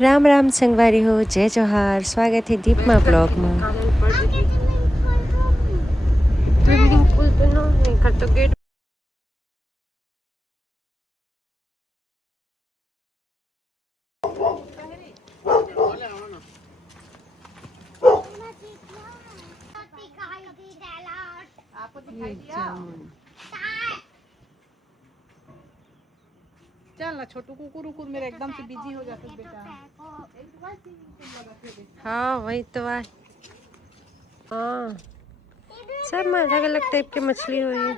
राम राम संगवारी हो, जय जोहार। स्वागत है दीपमा ब्लॉग में। स्विमिंग पूल पे ना निकल तो गेट चल ना छोटू कुकुर मेरे एकदम से बिजी हो जाते बेटा। हाँ वही तो है। हाँ सब में अलग अलग टाइप की मछली हुई है।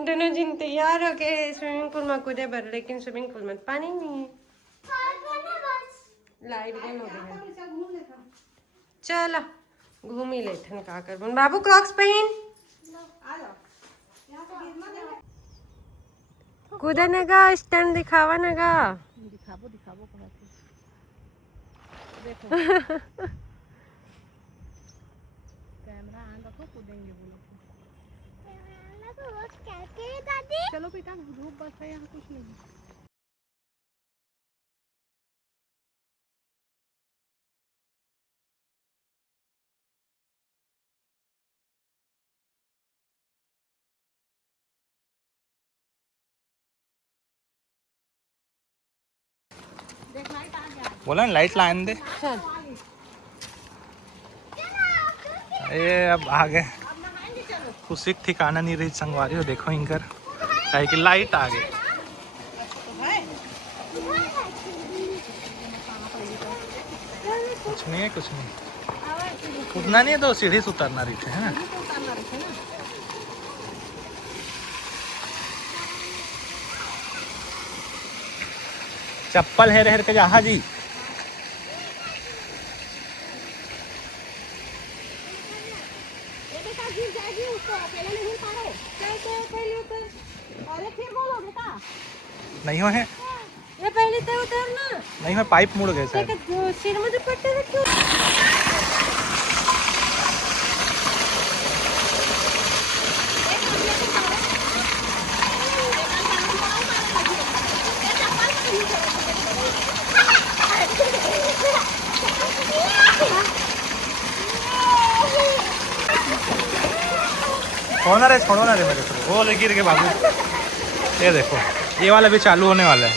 दोनों जिन तैयार हो गए स्विमिंग पूल में कूदे बर, लेकिन स्विमिंग पूल में पानी नहीं है। लाइट बंद हो गई है। चल घूम ही लेते हैं का कर। बाबू क्रॉक्स पहन कूदा नगा, स्टैंड दिखावा नगा। दिखाबो देखो कैमरा ऑन रखो, कूदेंगे बोलो। चलो बेटा धूप बस है, यहाँ कुछ नहीं। बोला ना लाइट लाइन दे। ये अब आ गए, खुशी ठिकाना नहीं रही संगवारी हो। देखो इनकर काहे की लाइट आ गई। कुछ नहीं है, कुछ नहीं, उतना नहीं है तो सीढ़ी से उतरना रही थे है ना। चप्पल है रह के जहा जी। नहीं हो है ये पहले तो उतरना नहीं हो, पाइप मुड़ गए शायद। सिर में दुपट्टा रखो। छोड़ो ना रे मेरे को, वो ले गिर के बाबू। ये देखो ये वाला भी चालू होने वाला है।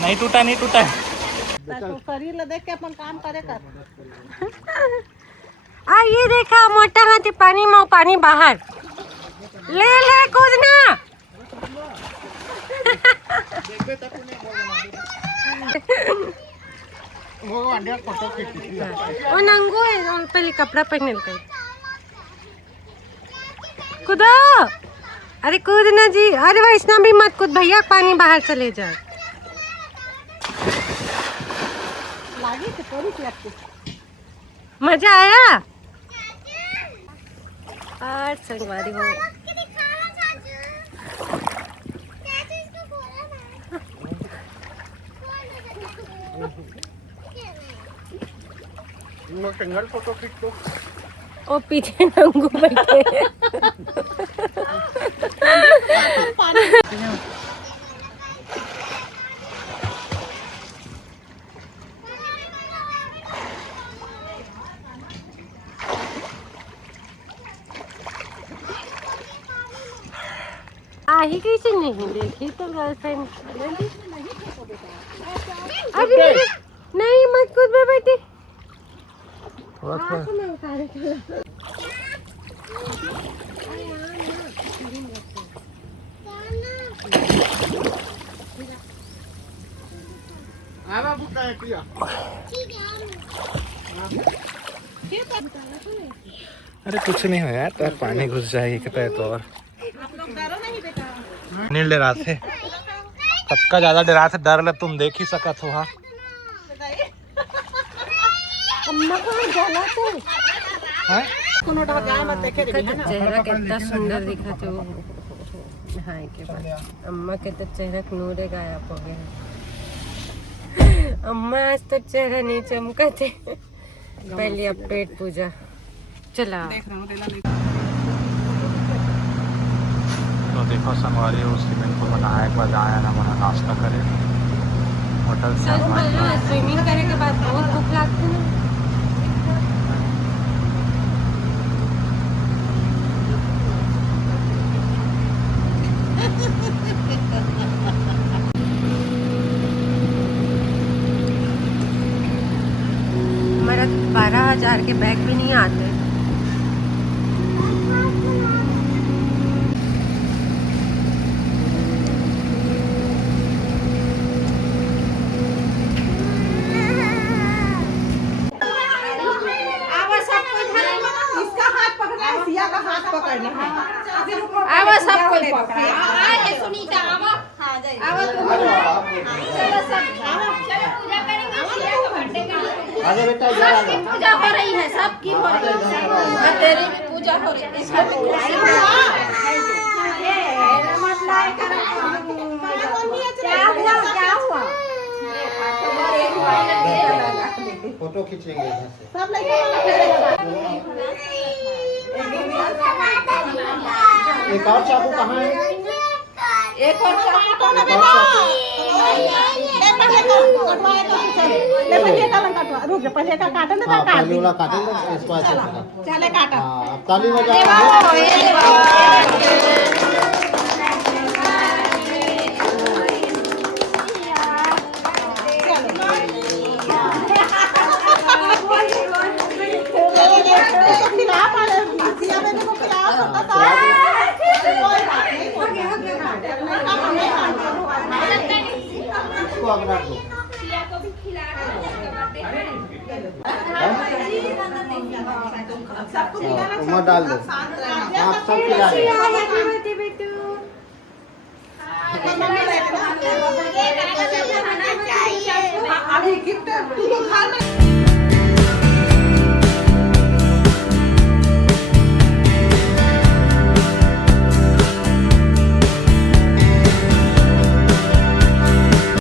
नहीं टूटा, नहीं टूटा है। शरीर देख के अपन काम करे कर। आ ये देखा मोटा हाथी पानी में, पानी बाहर ले ले कूदना। वो नंगो है, और पहले कपड़ा पहन कर कूदो। अरे कूदना जी। अरे वैष्णव भी मत कूद भैया, पानी बाहर चले जाए। मजा आया। और संगवारी हो सिंगल फोटो खींच लो। ओ पीछे नंगू बैठे। आही कैसे नहीं देखी तो गर्लफ्रेंड। अरे नहीं मत कूद बेटी। वक्त हाथ में उतारे चलो। अरे कुछ नहीं हो यार, तो पानी घुस जाएगी कहता है तो। और आप लोग डरो नहीं बेटा। नील डरा थे, सबका ज्यादा डरा थे, डर ले तुम देख ही सकत हो। हाँ अम्मा को जाला तो हैं? कोनो डर जाए मत देखे रे है ना। चेहरा कितना सुंदर दिखा तो हाय के बाद अम्मा के तो चेहरा नूरे गायब हो गया। अम्मा आज तो चेहरा नहीं चमका थे। पहली अपडेट पूजा चला। देख रहा हूं लेला नहीं। तो देखो संगवारी हो स्विमिंग पूल में नहाए के बाद आया ना, मना नाश्ता करे होटल से। स्विमिंग करने के बाद बहुत भूख लगती है। हमारा 12,000 के बैग भी नहीं आते। इसका हाथ पकड़ना है, सिया का हाथ पकड़ना है। आवा सबको सुनीता आवा हाँ जाइए चलो सब चलो पूजा करेंगे आगे बेटा इधर आ जाओ। पूजा हो रही है सबकी हो रही है तेरी भी पूजा हो रही है इसका क्या हुआ? फोटो खींचेंगे इधर से। सब लेके एक और चाकू कहाँ है? एक और चाकू तो ना एक और चाकू। ले पहले का कटवाए तो चले ले पहले का कटवा रुक जा पहले का काटन हाँ तो काट पहले दी वाला काटेंगे, इसको ऐसे करा। चले काटा हाँ अब ताली बजाओ। खिला पाले सिया मैंने को खिला सकता था कोई बात नहीं इसको आगे रख दो। सबको खिलाना उम्र डाल दो। शांत रहना आप सब खिला दो। अभी गिफ्ट तू तो घर में